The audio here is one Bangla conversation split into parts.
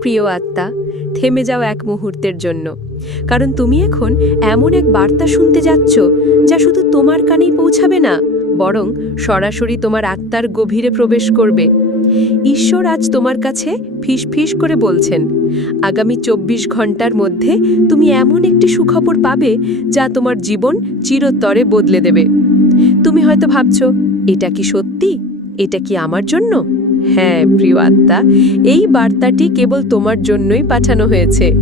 প্রিয় আত্মা, থেমে যাও এক মুহূর্তের জন্য। কারণ তুমি এখন এমন এক বার্তা শুনতে যাচ্ছ, যা শুধু তোমার কানেই পৌঁছাবে না, বরং সরাসরি তোমার আত্মার গভীরে প্রবেশ করবে। ঈশ্বর আজ তোমার কাছে ফিস করে বলছেন, আগামী চব্বিশ ঘণ্টার মধ্যে তুমি এমন একটি সুখবর পাবে, যা তোমার জীবন চিরতরে বদলে দেবে। তুমি হয়তো ভাবছ, এটা কি সত্যি? এটা কি আমার জন্য? হ্যাঁ প্রিয় আত্মা, এই বার্তাটি কেবল তোমার জন্যই পাঠানো হয়েছে।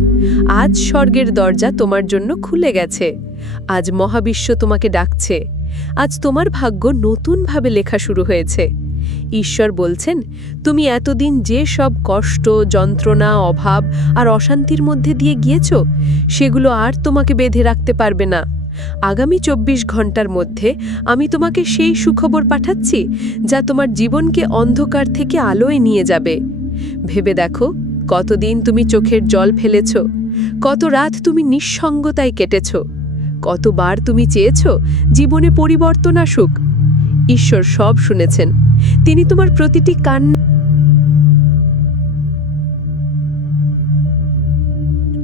আজ স্বর্গের দরজা তোমার জন্য খুলে গেছে। আজ মহাবিশ্ব তোমাকে ডাকছে। আজ তোমার ভাগ্য নতুনভাবে লেখা শুরু হয়েছে। ঈশ্বর বলছেন, তুমি এতদিন যে সব কষ্ট, যন্ত্রণা, অভাব আর অশান্তির মধ্যে দিয়ে গিয়েছ, সেগুলো আর তোমাকে বেঁধে রাখতে পারবে না। আগামী চব্বিশ ঘণ্টার মধ্যে আমি তোমাকে সেই সুখবর পাঠাচ্ছি যা তোমার জীবনকে অন্ধকার থেকে আলোয় নিয়ে যাবে। ভেবে দেখো, কতদিন তুমি চোখের জল ফেলেছ, কত রাত তুমি নিঃসঙ্গতায় কেটেছ, কতবার তুমি চেয়েছ জীবনে পরিবর্তন আসুক। ঈশ্বর সব শুনেছেন, তিনি তোমার প্রতিটি কান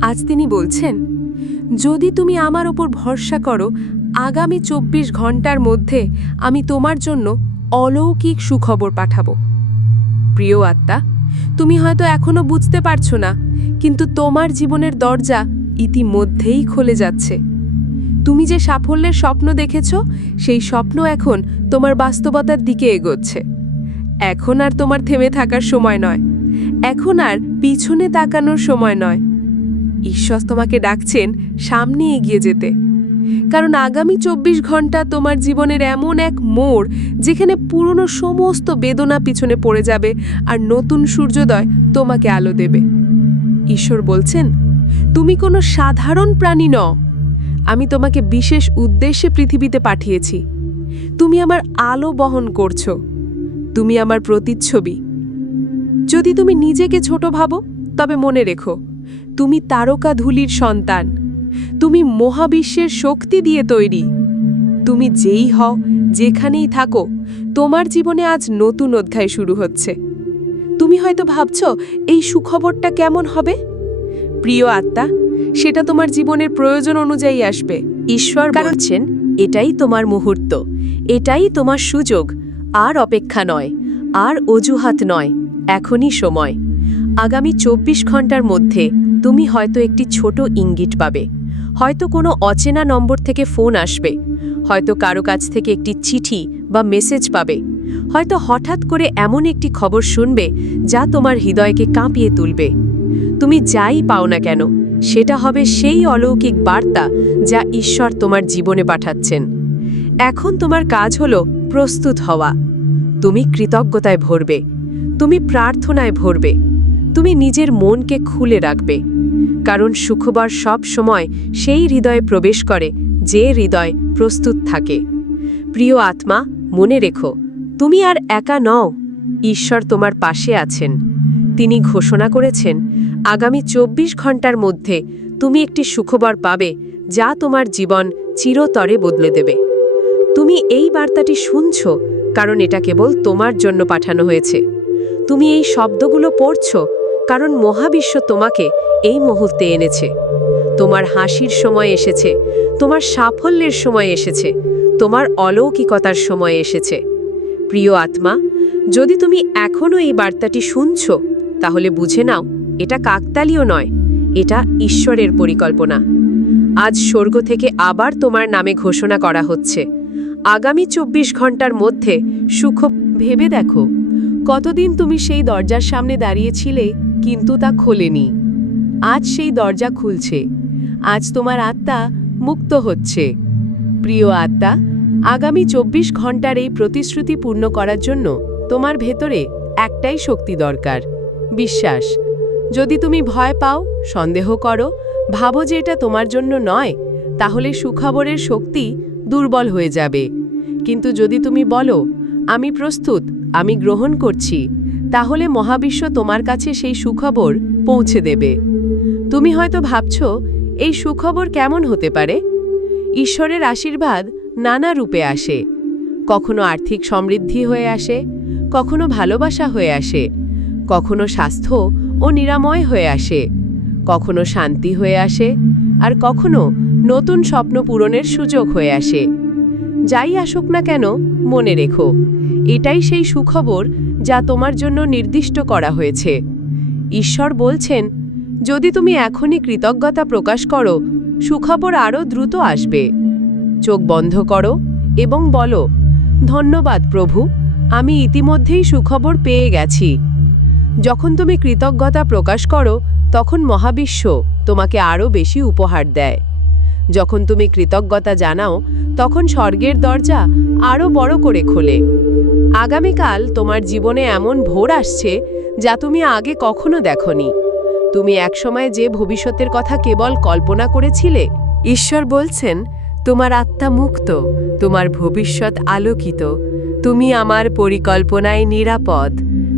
আজ তিনি বলছেন যদি তুমি আমার ওপর ভরসা করো, আগামী চব্বিশ ঘণ্টার মধ্যে আমি তোমার জন্য অলৌকিক সুখবর পাঠাবো। প্রিয় আত্মা, তুমি হয়তো এখনও বুঝতে পারছ না, কিন্তু তোমার জীবনের দরজা ইতিমধ্যেই খুলে যাচ্ছে। তুমি যে সাফল্যের স্বপ্ন দেখেছ, সেই স্বপ্ন এখন তোমার বাস্তবতার দিকে এগোচ্ছে। এখন আর তোমার থেমে থাকার সময় নয়। এখন আর পিছনে তাকানোর সময় নয়। ঈশ্বর তোমাকে ডাকছেন সামনে এগিয়ে যেতে। কারণ আগামী চব্বিশ ঘণ্টা তোমার জীবনের এমন এক মোড় যেখানে পুরনো সমস্ত বেদনা পিছনে পড়ে যাবে আর নতুন সূর্যোদয় তোমাকে আলো দেবে। ঈশ্বর বলছেন, তুমি কোনো সাধারণ প্রাণী ন আমি তোমাকে বিশেষ উদ্দেশ্যে পৃথিবীতে পাঠিয়েছি। তুমি আমার আলো বহন করছ। তুমি আমার প্রতিচ্ছবি। যদি তুমি নিজেকে ছোট ভাবো, তবে মনে রেখো তুমি তারকা ধুলির সন্তান। তুমি মহাবিশ্বের শক্তি দিয়ে তৈরি। তুমি যেই হও যেখানেই থাকো তোমার জীবনে আজ নতুন অধ্যায় শুরু হচ্ছে। তুমি হয়তো ভাবছ এই সুখবরটা কেমন হবে? প্রিয় আত্মা সেটা তোমার জীবনের প্রয়োজন অনুযায়ী আসবে। ঈশ্বর বলছেন এটাই তোমার মুহূর্ত। এটাই তোমার সুযোগ। আর অপেক্ষা নয়। আর অজুহাত নয়। এখনই সময়। আগামী চব্বিশ ঘণ্টার মধ্যে তুমি হয়তো একটি ছোট ইঙ্গিত পাবে। হয়তো কোনো অচেনা নম্বর থেকে ফোন আসবে। হয়তো কারও কাছ থেকে একটি চিঠি বা মেসেজ পাবে। হয়তো হঠাৎ করে এমন একটি খবর শুনবে যা তোমার হৃদয়কে কাঁপিয়ে তুলবে। তুমি যাই পাও না কেন, সেটা হবে সেই অলৌকিক বার্তা যা ঈশ্বর তোমার জীবনে পাঠাচ্ছেন। এখন তোমার কাজ হলো প্রস্তুত হওয়া। তুমি কৃতজ্ঞতায় ভরবে। তুমি প্রার্থনায় ভরবে। তুমি নিজের মনকে খুলে রাখবে। কারণ সুখবর সব সময় সেই হৃদয়ে প্রবেশ করে যে হৃদয় প্রস্তুত থাকে। প্রিয় আত্মা, মনে রেখো, তুমি আর একা নও, ঈশ্বর তোমার পাশে আছেন। তিনি ঘোষণা করেছেন, আগামী চব্বিশ ঘণ্টার মধ্যে তুমি একটি সুখবর পাবে যা তোমার জীবন চিরতরে বদলে দেবে। তুমি এই বার্তাটি শুনছ কারণ এটা কেবল তোমার জন্য পাঠানো হয়েছে। তুমি এই শব্দগুলো পড়ছ কারণ মহাবিশ্ব তোমাকে এই মুহূর্তে এনেছে। তোমার হাসির সময় এসেছে, তোমার সাফল্যের সময় এসেছে, তোমার অলৌকিকতার সময় এসেছে। প্রিয় আত্মা, যদি তুমি এখনও এই বার্তাটি শুনছ, তাহলে বুঝে নাও, এটা কাকতালীয় নয়, এটা ঈশ্বরের পরিকল্পনা। আজ স্বর্গ থেকে আবার তোমার নামে ঘোষণা করা হচ্ছে। আগামী চব্বিশ ঘণ্টার মধ্যে সুখ ভেবে দেখো, কতদিন তুমি সেই দরজার সামনে দাঁড়িয়েছিলে কিন্তু তা খোলেনি। আজ সেই দরজা খুলছে। আজ তোমার আত্মা মুক্ত হচ্ছে। প্রিয় আত্মা, আগামী চব্বিশ ঘণ্টার এই প্রতিশ্রুতি পূর্ণ করার জন্য তোমার ভেতরে একটাই শক্তি দরকার, বিশ্বাস। যদি তুমি ভয় পাও, সন্দেহ করো, ভাবো যে এটা তোমার জন্য নয়, তাহলে সুখবরের শক্তি দুর্বল হয়ে যাবে। কিন্তু যদি তুমি বলো, আমি প্রস্তুত, আমি গ্রহণ করছি তাহলে মহাবিশ্ব তোমার কাছে সেই সুখবর পৌঁছে দেবে। তুমি হয়তো ভাবছ, এই সুখবর কেমন হতে পারে? ঈশ্বরের আশীর্বাদ নানা রূপে আসে। কখনো আর্থিক সমৃদ্ধি হয়ে আসে, কখনো ভালোবাসা হয়ে আসে, কখনো স্বাস্থ্য ও নিরাময় হয়ে আসে, কখনো শান্তি হয়ে আসে, আর কখনো নতুন স্বপ্ন পূরণের সুযোগ হয়ে আসে। যাই আসুক না কেন, মনে রেখো, এটাই সেই সুখবর যা তোমার জন্য নির্দিষ্ট করা হয়েছে। ঈশ্বর বলছেন, যদি তুমি এখনই কৃতজ্ঞতা প্রকাশ করো, সুখবর আরও দ্রুত আসবে। চোখ বন্ধ করো এবং বলো, ধন্যবাদ প্রভু, আমি ইতিমধ্যেই সুখবর পেয়ে গেছি। যখন তুমি কৃতজ্ঞতা প্রকাশ করো, তখন মহাবিশ্ব তোমাকে আরও বেশি উপহার দেয়। যখন তুমি কৃতজ্ঞতা জানাও, তখন স্বর্গের দরজা আরও বড় করে খোলে। আগামীকাল তোমার জীবনে এমন ভোর আসছে যা তুমি আগে কখনো দেখনি। তুমি একসময় যে ভবিষ্যতের কথা কেবল কল্পনা করেছিলে, ঈশ্বর বলছেন, তোমার আত্মা মুক্ত, তোমার ভবিষ্যৎ আলোকিত, তুমি আমার পরিকল্পনায় নিরাপদ।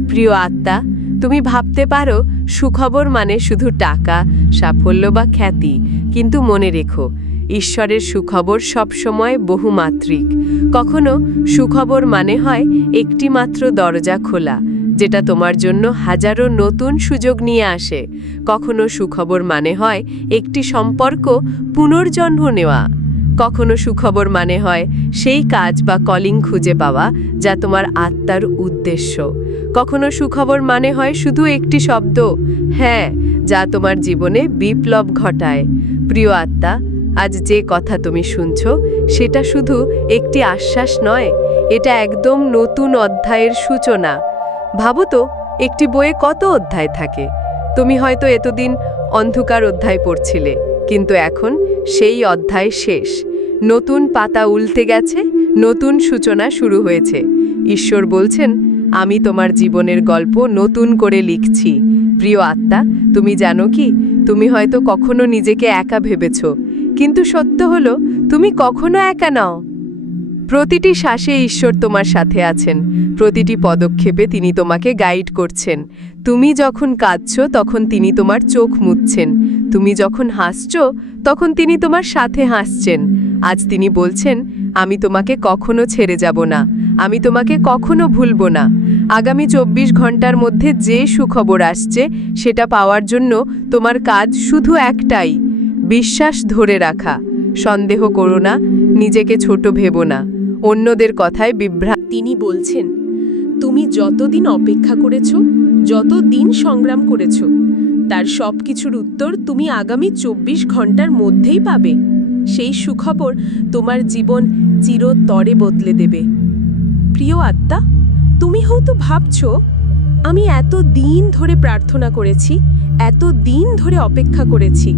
প্রিয় আত্মা, তুমি ভাবতে পারো, সুখবর মানে শুধু টাকা, সাফল্য বা খ্যাতি, কিন্তু মনে রেখো ঈশ্বরের সুখবর সবসময় বহুমাত্রিক। কখনো সুখবর মানে হয় একটি মাত্র দরজা খোলা, যেটা তোমার জন্য হাজারো নতুন সুযোগ নিয়ে আসে। কখনো সুখবর মানে হয় একটি সম্পর্ক পুনর্জন্ম নেওয়া। কখনো সুখবর মানে হয় সেই কাজ বা কলিং খুঁজে পাওয়া, যা তোমার আত্মার উদ্দেশ্য। কখনো সুখবর মানে হয় শুধু একটি শব্দ হ্যাঁ যা তোমার জীবনে বিপ্লব ঘটায়। প্রিয় আত্মা আজ যে কথা তুমি শুনছ, সেটা শুধু একটি আশ্বাস নয়, এটা একদম নতুন অধ্যায়ের সূচনা। ভাবো তো, একটি বইয়ে কত অধ্যায় থাকে? তুমি হয়তো এতদিন অন্ধকার অধ্যায় পড়ছিলে, কিন্তু এখন সেই অধ্যায় শেষ। নতুন পাতা উল্টে গেছে, নতুন সূচনা শুরু হয়েছে। ঈশ্বর বলছেন, আমি তোমার জীবনের গল্প নতুন করে লিখছি। প্রিয় আত্মা, তুমি জানো কি? তুমি হয়তো কখনো নিজেকে একা ভেবেছ কিন্তু সত্য হলো, তুমি কখনো একা নাও। প্রতিটি শ্বাসে ঈশ্বর তোমার সাথে আছেন, প্রতিটি পদক্ষেপে তিনি তোমাকে গাইড করছেন। তুমি যখন কাঁদছ, তখন তিনি তোমার চোখ মুছছেন। তুমি যখন হাসছ, তখন তিনি তোমার সাথে হাসছেন। আজ তিনি বলছেন, আমি তোমাকে কখনো ছেড়ে যাব না, আমি তোমাকে কখনো ভুলব না। আগামী চব্বিশ ঘণ্টার মধ্যে যে সুখবর আসছে, সেটা পাওয়ার জন্য তোমার কাজ শুধু একটাই। বিশ্বাস ধরে রাখা। সন্দেহ করো না, নিজেকে ছোট ভেবো না। অন্যদের কথায় বিভ্রা। তিনি বলছেন, তুমি যতদিন অপেক্ষা করেছ, যতদিন সংগ্রাম করেছ, তার সব কিছুর উত্তর তুমি আগামী চব্বিশ ঘণ্টার মধ্যেই পাবে। সেই সুখবর তোমার জীবন চিরতরে বদলে দেবে। প্রিয় আত্মা, তুমি হয়তো ভাবছ, আমি এত দিন ধরে প্রার্থনা করেছি এত দিন ধরে অপেক্ষা করেছি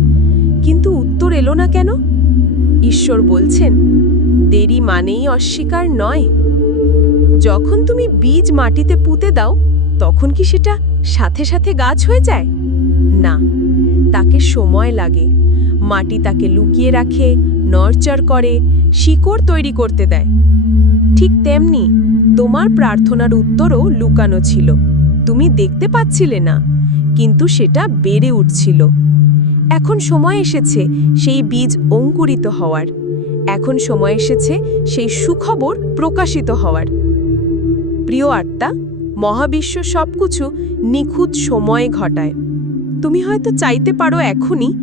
কিন্তু উত্তর এলো না কেন? ঈশ্বর বলছেন, দেরি মানেই অস্বীকার নয়। যখন তুমি বীজ মাটিতে পুঁতে দাও, তখন কি সেটা সাথে সাথে গাছ হয়ে যায়? না, তাকে সময় লাগে। মাটি তাকে লুকিয়ে রাখে নরচার করে, শিকড় তৈরি করতে দেয়। ঠিক তেমনি তোমার প্রার্থনার উত্তরও লুকানো ছিল। তুমি দেখতে পাচ্ছিলে না, কিন্তু সেটা বেড়ে উঠছিল। এখন সময় এসেছে সেই বীজ অঙ্কুরিত হওয়ার। এখন সময় এসেছে সেই সুখবর প্রকাশিত হওয়ার। প্রিয় আত্মা, মহাবিশ্ব সবকিছু নিখুঁত সময়ে ঘটায়। তুমি হয়তো চাইতে পারো এখনই,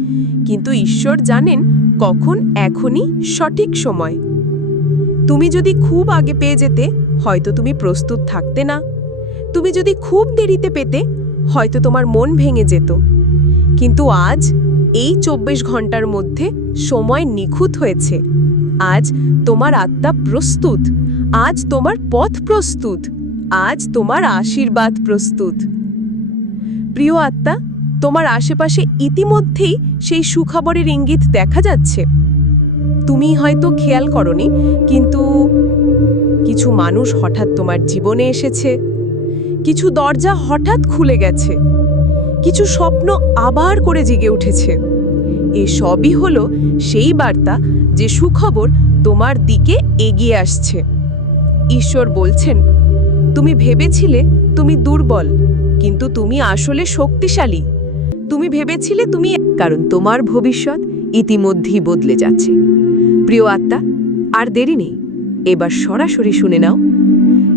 কিন্তু ঈশ্বর জানেন কখন এখনই সঠিক সময়। তুমি যদি খুব আগে পেয়ে যেতে, হয়তো তুমি প্রস্তুত থাকতে না। তুমি যদি খুব দেরিতে পেতে, হয়তো তোমার মন ভেঙে যেত। কিন্তু আজ এই চব্বিশ ঘণ্টার মধ্যে সময় নিখুঁত হয়েছে। আজ তোমার আত্মা প্রস্তুত। আজ তোমার পথ প্রস্তুত। আজ তোমার আশীর্বাদ প্রস্তুত। প্রিয় আত্মা, তোমার আশেপাশে ইতিমধ্যেই সেই সুখবরের ইঙ্গিত দেখা যাচ্ছে। তুমি হয়তো খেয়াল করনি, কিন্তু কিছু মানুষ হঠাৎ তোমার জীবনে এসেছে। কিছু দরজা হঠাৎ খুলে গেছে। কিছু স্বপ্ন আবার করে জেগে উঠেছে। এসবই হলো সেই বার্তা যে সুখবর তোমার দিকে এগিয়ে আসছে। ঈশ্বর বলছেন, তুমি ভেবেছিলে তুমি দুর্বল, কিন্তু তুমি আসলে শক্তিশালী। তুমি ভেবেছিলে তুমি কারণ তোমার ভবিষ্যৎ ইতিমধ্যেই বদলে যাচ্ছে। প্রিয় আত্মা, আর দেরি নেই। এবার সরাসরি শুনে নাও।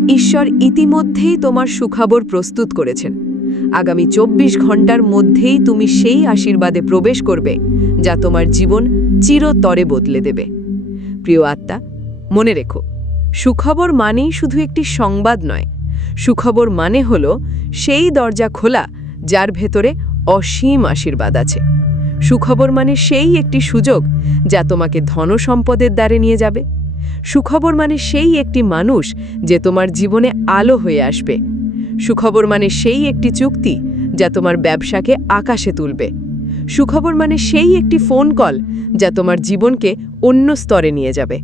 ঈশ্বর ইতিমধ্যেই তোমার সুখবর প্রস্তুত করেছেন। আগামী চব্বিশ ঘণ্টার মধ্যেই তুমি সেই আশীর্বাদে প্রবেশ করবে, যা তোমার জীবন চিরতরে বদলে দেবে। প্রিয় আত্মা, মনে রেখো, সুখবর মানেই শুধু একটি সংবাদ নয়। সুখবর মানে হল সেই দরজা খোলা, যার ভেতরে অসীম আশীর্বাদ আছে। সুখবর মানে সেই একটি সুযোগ, যা তোমাকে ধনসম্পদের দ্বারে নিয়ে যাবে। সুখবর মানে সেই একটি মানুষ, যে তোমার জীবনে আলো হয়ে আসবে। সুখবর মানে সেই একটি চুক্তি যা তোমার ব্যবসাকে আকাশে তুলবে। সুখবর মানে সেই একটি ফোন কল যা তোমার জীবনকে অন্য স্তরে নিয়ে যাবে।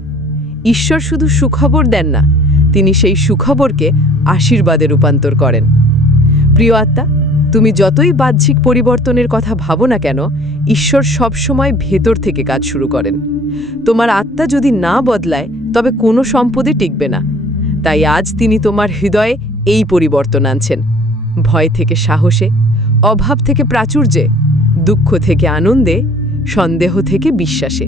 ঈশ্বর শুধু সুখবর দেন না, তিনি সেই সুখবরকে আশীর্বাদে রূপান্তর করেন। প্রিয় আত্মা, তুমি যতই বাহ্যিক পরিবর্তনের কথা ভাবো না কেন, ঈশ্বর সবসময় ভেতর থেকে কাজ শুরু করেন। তোমার আত্মা যদি না বদলায়, তবে কোনো সম্পদে টিকবে না। তাই আজ তিনি তোমার হৃদয়ে এই পরিবর্তন আনছেন। ভয় থেকে সাহসে, অভাব থেকে প্রাচুর্যে, দুঃখ থেকে আনন্দে, সন্দেহ থেকে বিশ্বাসে।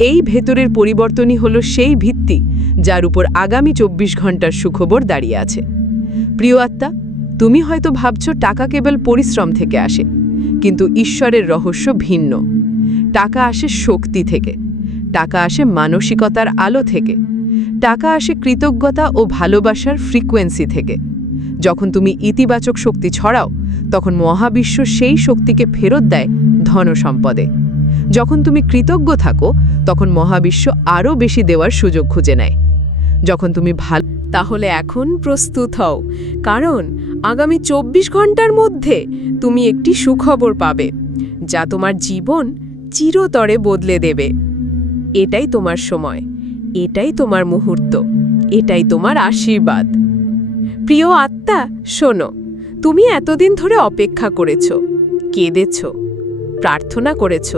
এই ভেতরের পরিবর্তনই হলো সেই ভিত্তি যার উপর আগামী চব্বিশ ঘণ্টার সুখবর দাঁড়িয়ে আছে। প্রিয় আত্মা, তুমি হয়তো ভাবছ টাকা কেবল পরিশ্রম থেকে আসে, কিন্তু ঈশ্বরের রহস্য ভিন্ন। টাকা আসে শক্তি থেকে, টাকা আসে মানসিকতার আলো থেকে। টাকা আসে কৃতজ্ঞতা ও ভালোবাসার ফ্রিকোয়েন্সি থেকে। যখন তুমি ইতিবাচক শক্তি ছড়াও, তখন মহাবিশ্ব সেই শক্তিকে ফেরত দেয় ধন সম্পদে। যখন তুমি কৃতজ্ঞ থাকো, তখন মহাবিশ্ব আরও বেশি দেওয়ার সুযোগ খুঁজে নেয়। যখন তুমি ভালো তাহলে এখন প্রস্তুত হও, কারণ আগামী চব্বিশ ঘণ্টার মধ্যে তুমি একটি সুখবর পাবে, যা তোমার জীবন চিরতরে বদলে দেবে। এটাই তোমার সময়। এটাই তোমার মুহূর্ত, এটাই তোমার আশীর্বাদ। প্রিয় আত্মা, শোনো, তুমি এতদিন ধরে অপেক্ষা করেছ, কেঁদেছ, প্রার্থনা করেছ।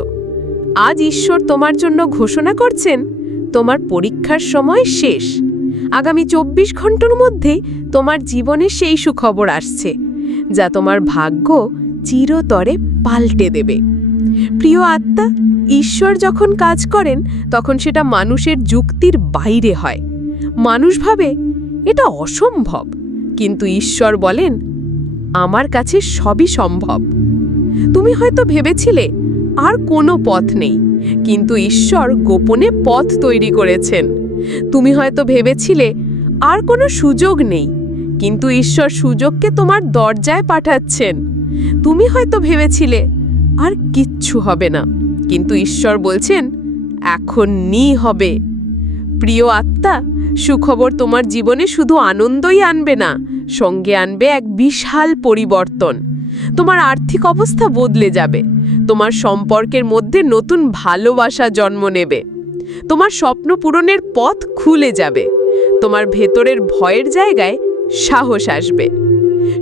আজ ঈশ্বর তোমার জন্য ঘোষণা করছেন, তোমার পরীক্ষার সময় শেষ। আগামী চব্বিশ ঘণ্টার মধ্যে তোমার জীবনে সেই সুখবর আসছে, যা তোমার ভাগ্য চিরতরে পাল্টে দেবে। প্রিয় আত্মা, ঈশ্বর যখন কাজ করেন, তখন সেটা মানুষের যুক্তির বাইরে হয়। মানুষ ভাবে, এটা অসম্ভব। কিন্তু ঈশ্বর বলেন, আমার কাছে সবই সম্ভব। তুমি হয়তো ভেবেছিলে, আর কোনো পথ নেই। কিন্তু ঈশ্বর গোপনে পথ তৈরি করেছেন। তুমি হয়তো ভেবেছিলে, আর কোনো সুযোগ নেই। কিন্তু ঈশ্বর সুযোগকে তোমার দরজায় পাঠাচ্ছেন। তুমি হয়তো ভেবেছিলে আর কিচ্ছু হবে না। কিন্তু ঈশ্বর বলছেন, এখন নি হবে। প্রিয় আত্মা, সুখবর তোমার জীবনে শুধু আনন্দই আনবে না, সঙ্গে আনবে এক বিশাল পরিবর্তন। তোমার আর্থিক অবস্থা বদলে যাবে। তোমার সম্পর্কের মধ্যে নতুন ভালোবাসা জন্ম নেবে। তোমার স্বপ্ন পূরণের পথ খুলে যাবে। তোমার ভেতরের ভয়ের জায়গায় সাহস আসবে।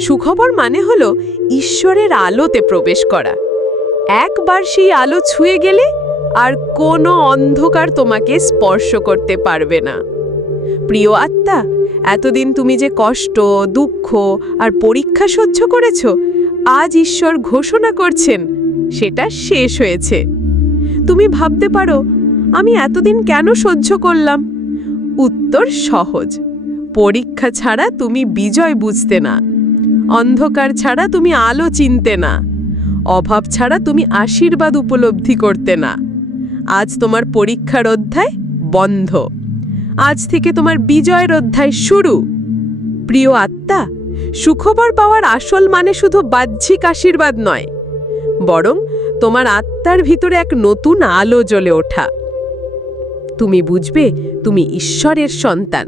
সুখবর মানে হলো ঈশ্বরের আলোতে প্রবেশ করা। একবার সেই আলো ছুঁয়ে গেলে আর কোনো অন্ধকার তোমাকে স্পর্শ করতে পারবে না। প্রিয় আত্মা, এতদিন তুমি যে কষ্ট, দুঃখ আর পরীক্ষা সহ্য করেছ, আজ ঈশ্বর ঘোষণা করছেন, সেটা শেষ হয়েছে। তুমি ভাবতে পারো, আমি এতদিন কেন সহ্য করলাম? উত্তর সহজ, পরীক্ষা ছাড়া তুমি বিজয় বুঝতে না। অন্ধকার ছাড়া তুমি আলো চিনতে না। অভাব ছাড়া তুমি আশীর্বাদ উপলব্ধি করতে না। আজ তোমার পরীক্ষার অধ্যায় বন্ধ। আজ থেকে তোমার বিজয়ের অধ্যায় শুরু। প্রিয় আত্মা, সুখবর পাওয়ার আসল মানে শুধু বাহ্যিক আশীর্বাদ নয়, বরং তোমার আত্মার ভিতরে এক নতুন আলো জ্বলে ওঠা। তুমি বুঝবে তুমি ঈশ্বরের সন্তান।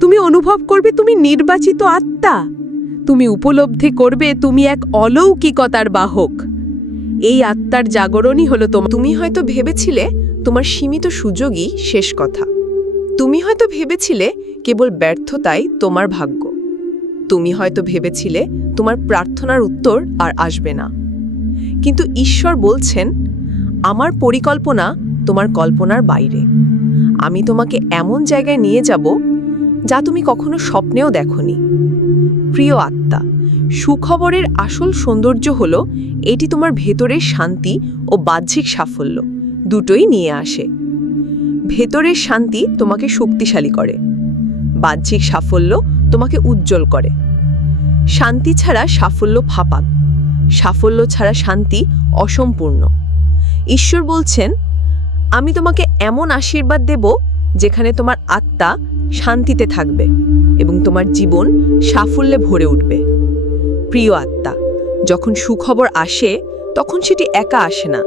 তুমি অনুভব করবে তুমি নির্বাচিত আত্মা। তুমি উপলব্ধি করবে তুমি এক অলৌকিকতার বাহক। এই আত্মার জাগরণই হলো তোমার তুমি হয়তো ভেবেছিলে তোমার সীমিত সুযোগই শেষ কথা। তুমি হয়তো ভেবেছিলে কেবল ব্যর্থতাই তোমার ভাগ্য। তুমি হয়তো ভেবেছিলে তোমার প্রার্থনার উত্তর আর আসবে না। কিন্তু ঈশ্বর বলছেন, আমার পরিকল্পনা তোমার কল্পনার বাইরে। আমি তোমাকে এমন জায়গায় নিয়ে যাব যা তুমি কখনো স্বপ্নেও দেখনি। প্রিয় আত্মা। সুখবরের আসল সৌন্দর্য হল, এটি তোমার ভেতরের শান্তি ও বাহ্যিক সাফল্য, দুটোই নিয়ে আসে। ভেতরের শান্তি তোমাকে শক্তিশালী করে, বাহ্যিক সাফল্য তোমাকে উজ্জ্বল করে। শান্তি ছাড়া সাফল্য ফাপাক সাফল্য ছাড়া শান্তি অসম্পূর্ণ। ঈশ্বর বলছেন, আমি তোমাকে এমন আশীর্বাদ দেব, যেখানে তোমার আত্মা শান্তিতে থাকবে। এবং তোমার জীবন সাফল্যে ভরে উঠবে। প্রিয় আত্মা, যখন সুখবর আসে, তখন সেটি একা আসে না।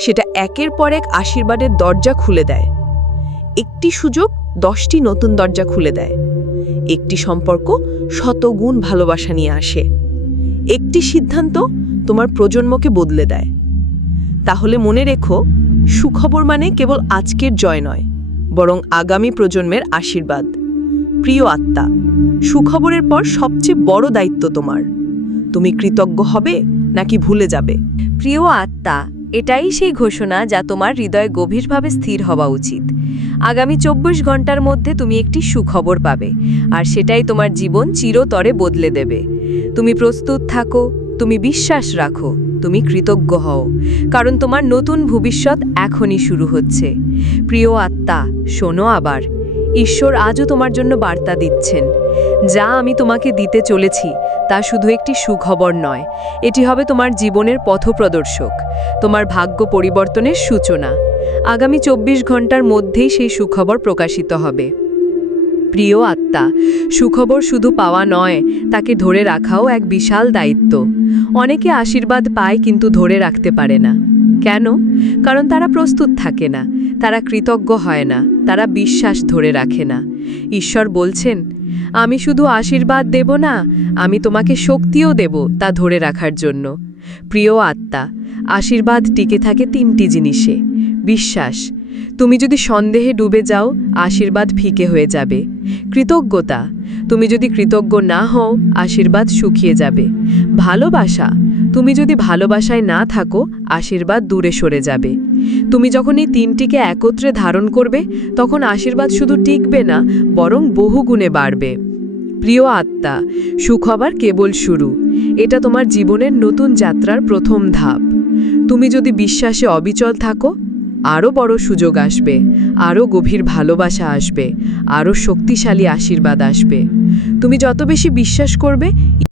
সেটা একের পর এক আশীর্বাদের দরজা খুলে দেয়। একটি সুযোগ দশটি নতুন দরজা খুলে দেয়। একটি সম্পর্ক শতগুণ ভালোবাসা নিয়ে আসে। একটি সিদ্ধান্ত তোমার প্রজন্মকে বদলে দেয়। তাহলে মনে রেখো, সুখবর মানে কেবল আজকের জয় নয়, বরং আগামী প্রজন্মের আশীর্বাদ। প্রিয় আত্মা, সুখবরের পর সবচেয়ে বড় দায়িত্ব তোমার। তুমি কৃতজ্ঞ হবে নাকি ভুলে যাবে? প্রিয় আত্মা, এটাই সেই ঘোষণা যা তোমার হৃদয়ে গভীরভাবে স্থির হওয়া উচিত। আগামী চব্বিশ ঘণ্টার মধ্যে তুমি একটি সুখবর পাবে, আর সেটাই তোমার জীবন চিরতরে বদলে দেবে। তুমি প্রস্তুত থাকো, তুমি বিশ্বাস রাখো, তুমি কৃতজ্ঞ হও, কারণ তোমার নতুন ভবিষ্যৎ এখনই শুরু হচ্ছে। প্রিয় আত্মা, শোনো আবার ঈশ্বর আজও তোমার জন্য বার্তা দিচ্ছেন। যা আমি তোমাকে দিতে চলেছি, তা শুধু একটি সুখবর নয়। এটি হবে তোমার জীবনের পথপ্রদর্শক, তোমার ভাগ্য পরিবর্তনের সূচনা। আগামী চব্বিশ ঘণ্টার মধ্যেই সেই সুখবর প্রকাশিত হবে। প্রিয় আত্মা, সুখবর শুধু পাওয়া নয়, তাকে ধরে রাখাও এক বিশাল দায়িত্ব। অনেকে আশীর্বাদ পায় কিন্তু ধরে রাখতে পারে না। কেন? কারণ তারা প্রস্তুত থাকে না, তারা কৃতজ্ঞ হয় না, তারা বিশ্বাস ধরে রাখে না। ঈশ্বর বলছেন, আমি শুধু আশীর্বাদ দেব না, আমি তোমাকে শক্তিও দেব তা ধরে রাখার জন্য। প্রিয় আত্মা, আশীর্বাদ টিকে থাকে তিনটি জিনিসে। বিশ্বাস, তুমি যদি সন্দেহে ডুবে যাও, আশীর্বাদ ফিকে হয়ে যাবে। কৃতজ্ঞতা, তুমি যদি কৃতজ্ঞ না হও, আশীর্বাদ শুকিয়ে যাবে। ভালোবাসা তুমি যদি ভালোবাসায় না থাকো, আশীর্বাদ দূরে সরে যাবে। তুমি যখন এই তিনটিকে একত্রে ধারণ করবে, তখন আশীর্বাদ শুধু টিকবে না, বরং বহুগুণে বাড়বে। প্রিয় আত্মা, সুখবর কেবল শুরু। এটা তোমার জীবনের নতুন যাত্রার প্রথম ধাপ। তুমি যদি বিশ্বাসে অবিচল থাকো আরও বড় সুযোগ আসবে আরও গভীর ভালোবাসা আসবে আরও শক্তিশালী আশীর্বাদ আসবে। তুমি যত বেশি বিশ্বাস করবে